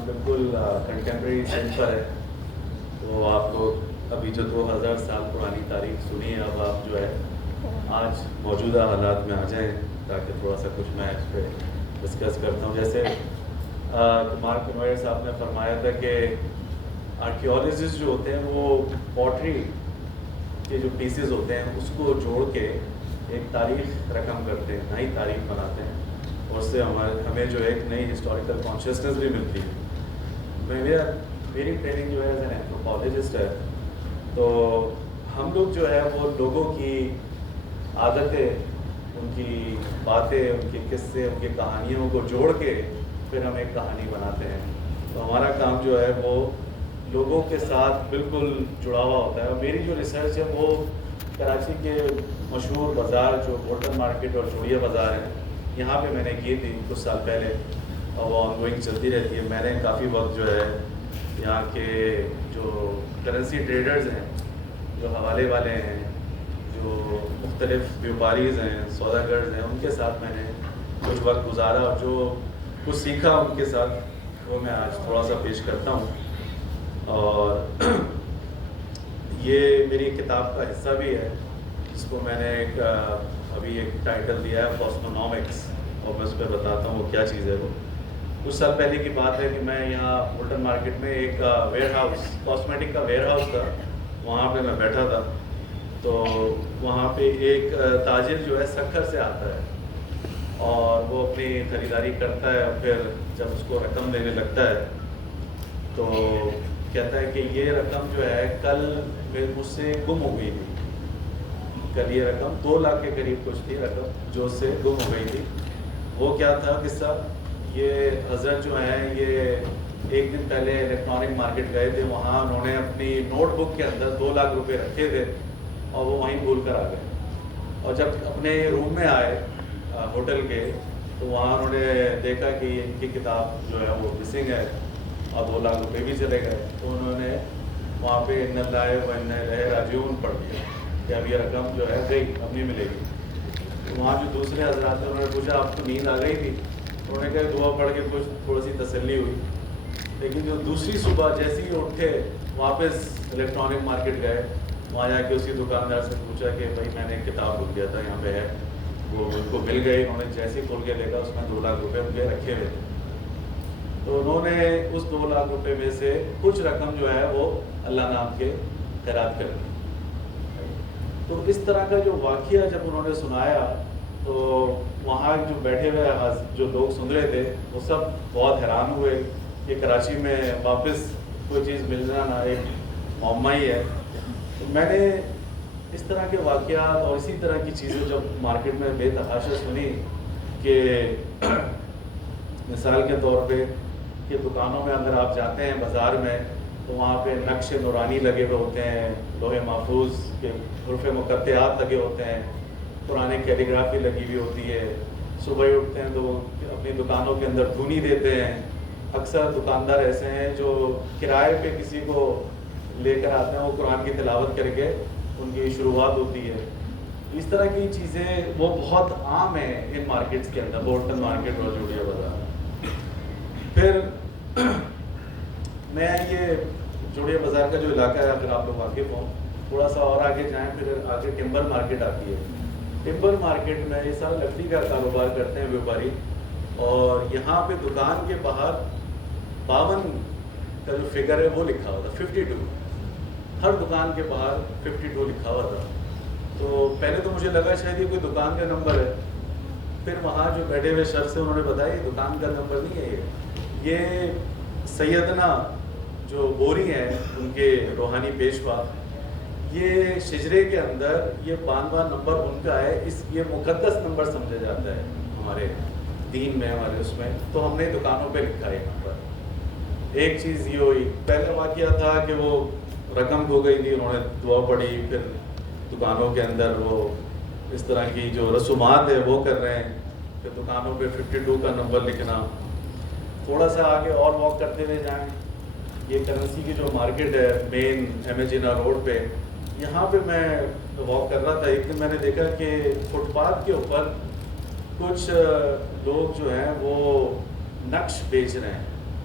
Programme بالکل contemporary sense پر ہے. تو آپ لوگ ابھی جو 2000 سال پرانی تاریخ سنی ہے، اب آپ جو ہے آج موجودہ حالات میں آ جائیں تاکہ تھوڑا سا کچھ میں اس پہ ڈسکس کرتا ہوں. جیسے مارک کنوائر صاحب نے فرمایا تھا کہ آرکیولوجسٹ جو ہوتے ہیں وہ پوٹری کے جو پیسز ہوتے ہیں اس کو جوڑ کے ایک تاریخ رقم کرتے ہیں، نئی تاریخ بناتے ہیں، اور اس سے ہمیں جو ایک نئی ہسٹوریکل کانشیسنس بھی ملتی ہے. میری ٹریننگ جو ہے ایز این اینتھروپولوجسٹ ہے، تو ہم لوگ جو ہے وہ لوگوں کی عادتیں، ان کی باتیں، ان کے قصے، ان کی کہانیوں کو جوڑ کے پھر ہم ایک کہانی بناتے ہیں. تو ہمارا کام جو ہے وہ لوگوں کے ساتھ بالکل جڑا ہوا ہوتا ہے. اور میری جو ریسرچ ہے وہ کراچی کے مشہور بازار جو بولٹن مارکیٹ اور چوڑیا بازار ہے، یہاں پہ میں نے کی تھی کچھ سال پہلے، اور وہ آن گوئنگ چلتی رہتی ہے. میں نے کافی وقت جو ہے یہاں کے جو کرنسی ٹریڈرز ہیں، جو حوالے والے ہیں، جو مختلف بیوپاریز ہیں، سوداگرز ہیں، ان کے ساتھ میں نے کچھ وقت گزارا، اور جو کچھ سیکھا ان کے ساتھ وہ میں آج تھوڑا سا پیش کرتا ہوں. اور یہ میری کتاب کا حصہ بھی ہے، جس کو میں نے ابھی ایک ٹائٹل دیا ہے کاسمونامکس، اور میں اس پہ بتاتا ہوں وہ کیا چیز ہے. وہ کچھ سال پہلے کی بات ہے کہ میں یہاں بولٹن مارکیٹ میں ایک ویئر ہاؤس، کاسمیٹک کا ویئر ہاؤس تھا، وہاں پہ میں بیٹھا تھا. تو وہاں پہ ایک تاجر جو ہے سکھر سے آتا ہے، اور وہ اپنی خریداری کرتا ہے، اور پھر جب اس کو رقم لینے لگتا ہے تو کہتا ہے کہ یہ رقم جو ہے کل مجھ سے گم ہو گئی تھی. کل یہ رقم 2 لاکھ کے قریب کچھ تھی رقم جو اس سے گم ہو گئی تھی. وہ کیا تھا قصہ، یہ حضرت جو ہیں یہ ایک دن پہلے الیکٹرانک مارکیٹ گئے تھے، وہاں انہوں نے اپنی نوٹ بک کے اندر 2 لاکھ روپے رکھے تھے، اور وہ وہیں بھول کر آ گئے. اور جب اپنے روم میں آئے ہوٹل کے، تو وہاں انہوں نے دیکھا کہ ان کی کتاب جو ہے وہ مسنگ ہے، اور 2 لاکھ روپے بھی چلے گئے. تو انہوں نے وہاں پہ ان اللہ و انا الیہ راجعون پڑھ دیا کہ اب یہ رقم جو ہے گئی، اب نہیں ملے گی. تو وہاں جو دوسرے حضرات تھے انہوں نے پوچھا آپ کو نیند آ گئی تھی؟ انہوں نے کہا دعا پڑھ کے کچھ تھوڑی سی تسلی ہوئی. لیکن جو دوسری صبح جیسے ہی اٹھے واپس الیکٹرانک مارکیٹ گئے، وہاں جا کے اسی دکاندار سے پوچھا کہ بھائی میں نے ایک کتاب بھول گیا تھا، یہاں پہ ہے. وہ ان کو مل گئی. انہوں نے جیسے ہی کھول کے دیکھا اس میں 2 لاکھ روپے ان کے رکھے ہوئے تھے. تو انہوں نے اس 2 لاکھ روپے میں سے کچھ رقم جو ہے وہ اللہ نام کے خیرات کر دی. تو اس طرح کا جو واقعہ جب انہوں نے سنایا تو وہاں جو بیٹھے ہوئے جو لوگ سن رہے تھے وہ سب بہت حیران ہوئے کہ کراچی میں واپس کوئی چیز ملنا نہ ایک معمہ ہی ہے. تو میں نے اس طرح کے واقعات اور اسی طرح کی چیزیں جب مارکیٹ میں بے تحاشا سنی کہ مثال کے طور پہ کہ دکانوں میں اگر آپ جاتے ہیں بازار میں تو وہاں پہ نقش نورانی لگے ہوئے ہوتے ہیں، لوح محفوظ کے حروف مقطعات لگے ہوتے ہیں، قرآن کیلیگرافی لگی ہوئی ہوتی ہے. صبح ہی اٹھتے ہیں تو وہ اپنی دکانوں کے اندر دھونی دیتے ہیں. اکثر دکاندار ایسے ہیں جو کرائے پہ کسی کو لے کر آتے ہیں، وہ قرآن کی تلاوت کر کے ان کی شروعات ہوتی ہے. اس طرح کی چیزیں وہ بہت عام ہیں ان مارکیٹس کے اندر، بولٹن مارکیٹ اور چوڑیا بازار. پھر میں یہ چوڑیا بازار کا جو علاقہ ہے اگر آپ لوگ واقف ہوں، تھوڑا سا اور آگے جائیں پھر آگے ٹمبر مارکیٹ آتی ہے. ٹمبر مارکیٹ میں یہ سارا لکڑی کا کاروبار کرتے ہیں بیوپاری، اور یہاں پہ دکان کے باہر 52 کا جو فگر ہے وہ لکھا ہوا تھا، 52. ہر دکان کے باہر 52 لکھا ہوا تھا. تو پہلے تو مجھے لگا شاید یہ کوئی دکان کا نمبر ہے. پھر وہاں جو بیٹھے ہوئے شخص سے انہوں نے بتایا یہ دکان کا نمبر نہیں ہے، یہ سیدنا جو بوری ہیں ان کے روحانی پیشوا، یہ شجرے کے اندر یہ 52 نمبر ان کا ہے، یہ مقدس نمبر سمجھا جاتا ہے ہمارے دین میں، ہمارے اس میں. تو ہم نے دکانوں پہ لکھا ہے یہاں پر. ایک چیز یہ ہوئی. پہلا واقعہ تھا کہ وہ رقم کھو گئی تھی، انہوں نے دعا پڑھی، پھر دکانوں کے اندر وہ اس طرح کی جو رسومات ہے وہ کر رہے ہیں، پھر دکانوں پہ 52 کا نمبر لکھنا. تھوڑا سا آگے اور واک کرتے ہوئے جائیں، یہ کرنسی کی جو مارکیٹ ہے مین ایمیجینا روڈ پہ، یہاں پہ میں واک کر رہا تھا. ایک دن میں نے دیکھا کہ فٹ پاتھ کے اوپر کچھ لوگ جو ہیں وہ نقش بیچ رہے ہیں.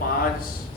5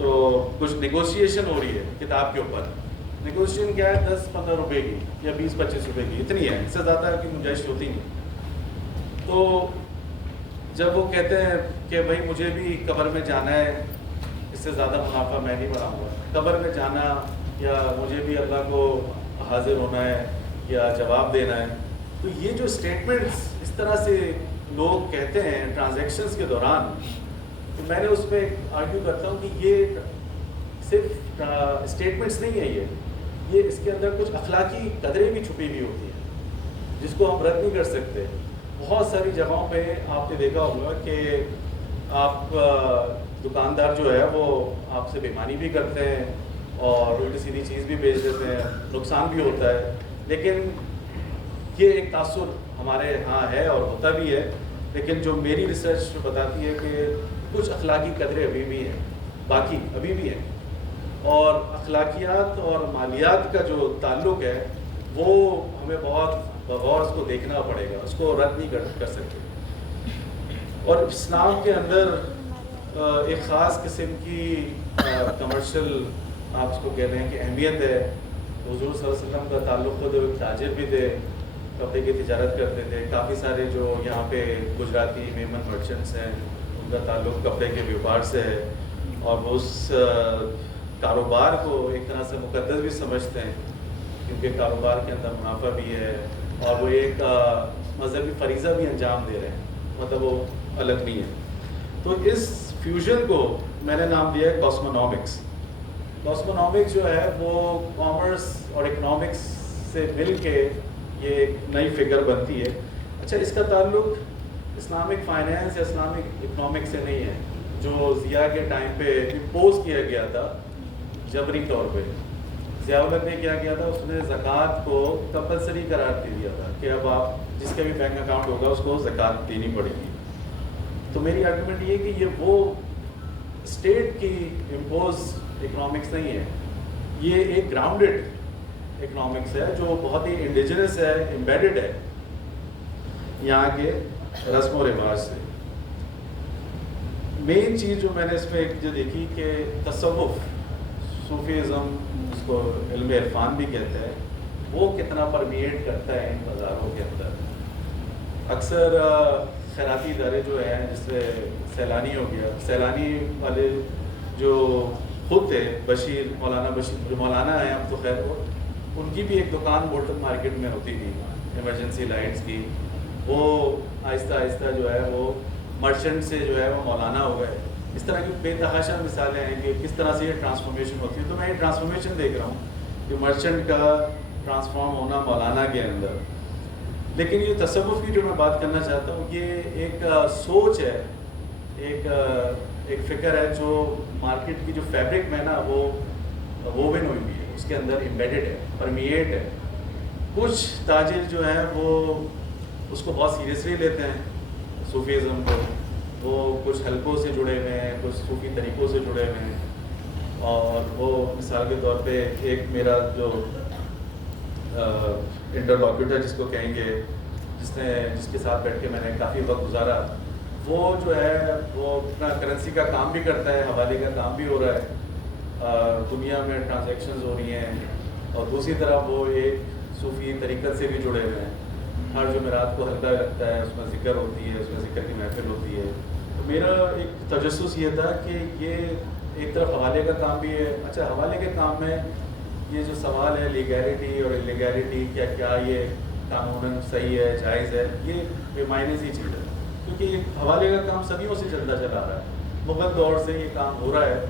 تو کچھ نیگوشیشن ہو رہی ہے کتاب کے اوپر. نیگوشیشن کیا ہے, 10-15 روپے کی یا 20-25 روپے کی, اتنی ہے, اس سے زیادہ کی گنجائش ہوتی نہیں. تو جب وہ کہتے ہیں کہ بھائی مجھے بھی قبر میں جانا ہے, اس سے زیادہ منافع میں نہیں بناؤں گا, قبر میں جانا یا مجھے بھی اللہ کو حاضر ہونا ہے یا جواب دینا ہے. تو یہ جو اسٹیٹمنٹس اس طرح سے لوگ کہتے ہیں ٹرانزیکشنز کے دوران, تو میں نے اس میں آرگیو کرتا ہوں کہ یہ صرف اسٹیٹمنٹس نہیں ہے, یہ اس کے اندر کچھ اخلاقی قدریں بھی چھپی ہوئی ہوتی ہیں جس کو ہم رد نہیں کر سکتے. بہت ساری جگہوں پہ آپ نے دیکھا ہوگا کہ آپ دکاندار جو ہے وہ آپ سے بےایمانی بھی کرتے ہیں اور الٹی سیدھی چیز بھی بیچ دیتے ہیں, نقصان بھی ہوتا ہے. لیکن یہ ایک تاثر ہمارے ہاں ہے اور ہوتا بھی ہے, لیکن جو میری ریسرچ بتاتی ہے کہ کچھ اخلاقی قدریں ابھی بھی ہیں, باقی ابھی بھی ہیں. اور اخلاقیات اور مالیات کا جو تعلق ہے وہ ہمیں بہت بغور اس کو دیکھنا پڑے گا, اس کو رد نہیں کر سکتے. اور اسلام کے اندر ایک خاص قسم کی کمرشل آپ اس کو کہہ رہے ہیں کہ اہمیت ہے. حضور صلی اللہ علیہ وسلم کا تعلق خود تاجر بھی تھے, کپڑے کی تجارت کرتے تھے. کافی سارے جو یہاں پہ گجراتی میمن مرچنٹس ہیں ان کا تعلق کپڑے کے بیوپار سے ہے, اور وہ اس کاروبار کو ایک طرح سے مقدس بھی سمجھتے ہیں کیونکہ کاروبار کے اندر منافع بھی ہے اور وہ ایک مذہبی فریضہ بھی انجام دے رہے ہیں, مطلب وہ الگ نہیں ہے. تو اس فیوژن کو میں نے نام دیا ہے کاسمونامکس. کاسمونامکس جو ہے وہ کامرس اور اکنامکس سے مل کے یہ ایک نئی فگر بنتی ہے. اچھا, اس کا تعلق اسلامک فائنینس یا اسلامک اکنامکس سے نہیں ہے جو ضیاء کے ٹائم پہ امپوز کیا گیا تھا جبری طور پہ. ضیاء الحق نے کیا کیا تھا, اس نے زکوٰۃ کو کمپلسری قرار دے دیا تھا کہ اب آپ جس کا بھی بینک اکاؤنٹ ہوگا اس کو زکوٰۃ دینی پڑے گی. تو میری آرگومنٹ یہ کہ یہ وہ اسٹیٹ کی امپوز اکنامکس نہیں ہے, یہ ایک گراؤنڈڈ اکنامکس ہے جو بہت ہی انڈیجنس ہے, امبیڈڈ ہے یہاں کے رسم و رواج سے. مین چیز جو میں نے اس میں جو دیکھی کہ تصوف, صوفیزم, اس کو علم عرفان بھی کہتے ہیں, وہ کتنا پرمیٹ کرتا ہے ان بازاروں کے اندر. اکثر خیراتی ادارے جو ہیں, جس سے سیلانی ہو گیا, سیلانی والے جو خود تھے بشیر, مولانا ہیں اب تو خیر, وہ ان کی بھی ایک دکان بولٹن مارکیٹ میں ہوتی تھی ایمرجنسی لائٹس کی. وہ آہستہ آہستہ جو ہے وہ مرچنٹ سے جو ہے وہ مولانا ہو گئے. اس طرح کی بے تحاشا مثالیں ہیں کہ کس طرح سے یہ ٹرانسفارمیشن ہوتی ہے. تو میں یہ ٹرانسفارمیشن دیکھ رہا ہوں کہ مرچنٹ کا ٹرانسفارم ہونا مولانا کے اندر. لیکن یہ تصوف کی جو میں بات کرنا چاہتا ہوں, یہ ایک سوچ ہے, ایک فکر ہے جو مارکیٹ کی جو فیبرک میں نا وہ ووون ہوئی ہوئی ہے, اس کے اندر امبیڈڈ ہے, پرمیٹ ہے. کچھ تاجر جو ہیں وہ اس کو بہت سیریسلی لیتے ہیں صوفیزم کو, وہ کچھ حلقوں سے جڑے ہوئے ہیں, کچھ صوفی طریقوں سے جڑے ہوئے ہیں. اور وہ مثال کے طور پہ ایک میرا جو انٹرلاکیوٹر جس کو کہیں گے, جس کے ساتھ بیٹھ کے میں نے کافی وقت گزارا, وہ جو ہے وہ اپنا کرنسی کا کام بھی کرتا ہے, حوالے کا کام بھی ہو رہا ہے, دنیا میں ٹرانزیکشنز ہو رہی ہیں, اور دوسری طرف وہ ایک صوفی طریقت سے بھی جڑے ہوئے ہیں. ہر جمعرات کو حلقہ لگتا ہے, اس میں ذکر ہوتی ہے, اس میں ذکر کی محفل ہوتی ہے. تو میرا ایک تجسس یہ تھا کہ یہ ایک طرف حوالے کا کام بھی ہے. اچھا, حوالے کے کام میں یہ جو سوال ہے لیگیلٹی اور انلیگیلٹی, کیا یہ قانوناً صحیح ہے, جائز ہے, یہ بے معنی سی چیز ہے کیونکہ حوالے کا کام صدیوں سے چلتا چلا رہا ہے. مغل دور سے یہ کام ہو رہا ہے.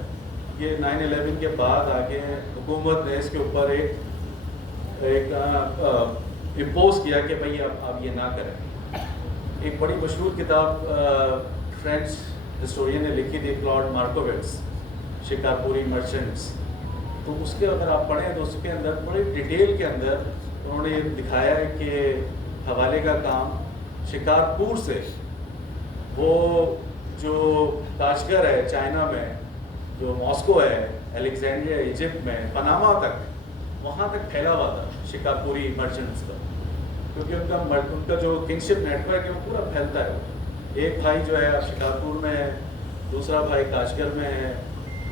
یہ 9/11 کے بعد آگے حکومت نے اس کے اوپر ایک امپوز کیا کہ بھئی اب یہ نہ کریں. ایک بڑی مشہور کتاب فرینچ ہسٹورین نے لکھی تھی, کلاڈ مارکووٹس, شکارپوری مرچنٹس. تو اس کے اگر آپ پڑھیں تو اس کے اندر بڑے ڈیٹیل کے اندر انہوں نے یہ دکھایا ہے کہ حوالے کا کام شکارپور سے وہ جو تاشگر ہے چائنا میں, جو ماسکو ہے, الیگزینڈریا ایجپٹ میں, پناما تک, وہاں تک پھیلا ہوا تھا شکارپوری مرچنٹس کا, کیونکہ ان کا جو کنگشپ نیٹ ورک ہے وہ پورا پھیلتا ہے. ایک بھائی جو ہے شکارپور میں ہے, دوسرا بھائی کاشگر میں ہے,